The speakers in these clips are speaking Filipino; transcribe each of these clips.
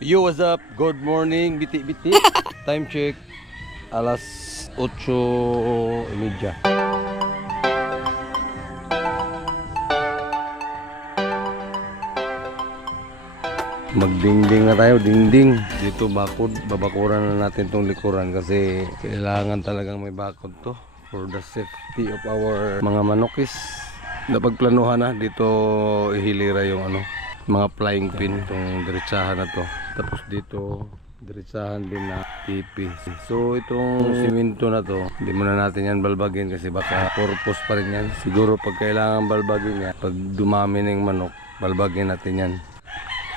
Yo, what's up? Good morning, biti-biti. Time check, alas 8:30. Magdingding na tayo, dingding. Dito bakod, babakuran na natin tong likuran kasi kailangan talagang may bakod to for the safety of our mga manokis. Napagplanuhan na dito ihilira yung mga flying pin itong diretsahan na to. Tapos dito diretsahan din na TP. So itong simento na to, hindi muna natin yan balbagin kasi baka purpose pa rin yan. Siguro pag kailangan balbagin yan, pag dumami ng manok, balbagin natin yan.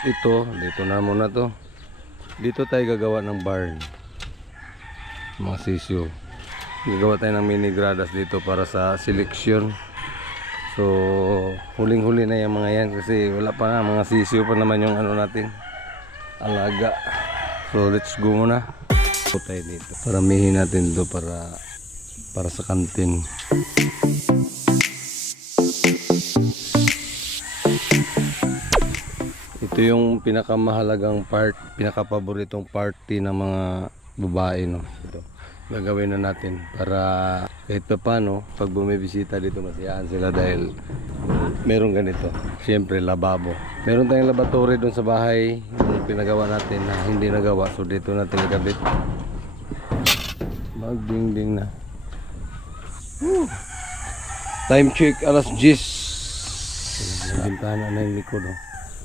Ito, dito na muna to. Dito tayo gagawa ng barn, mga sisyo. Gagawa tayo ng mini gradas dito para sa selection. So huling-huli na yung mga yan kasi wala pa nga, mga sisyo pa naman yung natin, alaga. So let's go muna. Ito tayo dito, paramihin natin ito para sa kantin. Ito yung pinakamahalagang part, pinakapaboritong party ng mga babae, no? Ito gagawin na natin para kahit pa paano pag bumibisita dito masiyahan sila dahil meron ganito. Siyempre lababo, meron tayong laboratory doon sa bahay yung pinagawa natin na hindi nagawa, so dito natin nagabit. Magdingding na. Time check, alas 10. Bintahan na yung likod, oh,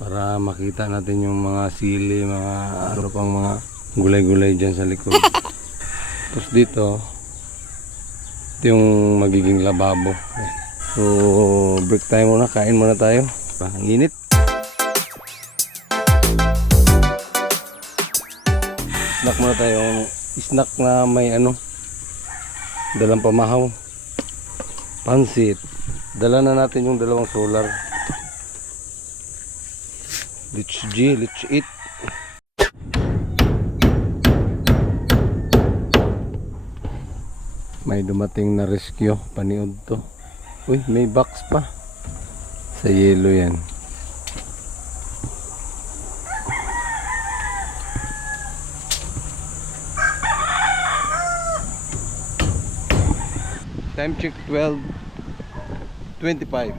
para makita natin yung mga sili, mga pang mga gulay-gulay dyan sa likod. Tapos dito, ito yung magiging lababo. So break tayo muna, kain muna tayo. Ang init. Snack muna tayo. Snack na may dalang pamahaw, pansit. Dala na natin yung dalawang solar. Let's eat. May dumating na rescue, paniod to. Uy, may box pa. Sa yelo yan. Time check 12:25.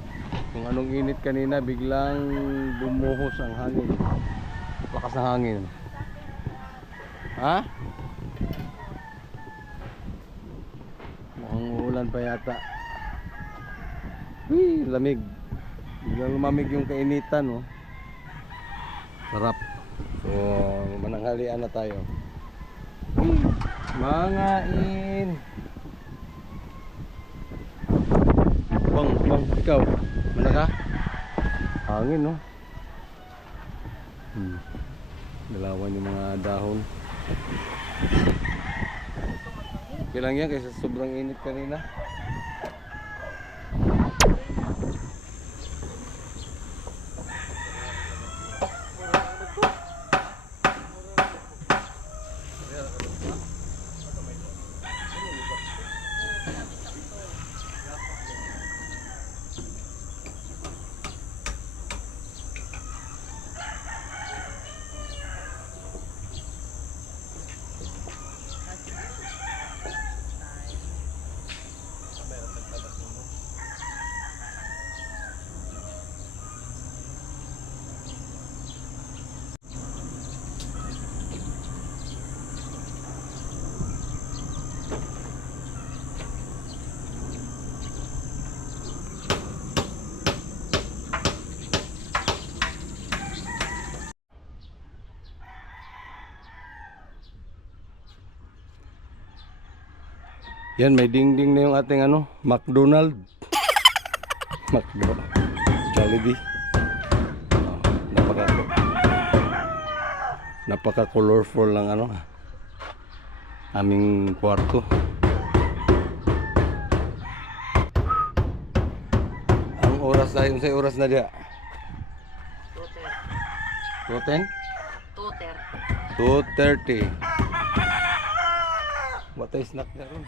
Kung anong init kanina, biglang bumuhos ang hangin. Lakas ng hangin. Ha? Mukhang uulan pa yata. Uy, lamig. Biglang lumamig yung kainitan, oh. Sarap. So, mananghalian na tayo. Mangain. Bang, ikaw. Mana ka? Hangin, no? Dalawan yung mga dahon. Okay lang yan kasi sobrang init kanina. Yan, may dingding na yung ating McDonald. Jollibee. Napaka colorful ng aming kwarto. Ang oras na yung oras na dia. 2:10? 2:30. What is snack na ron?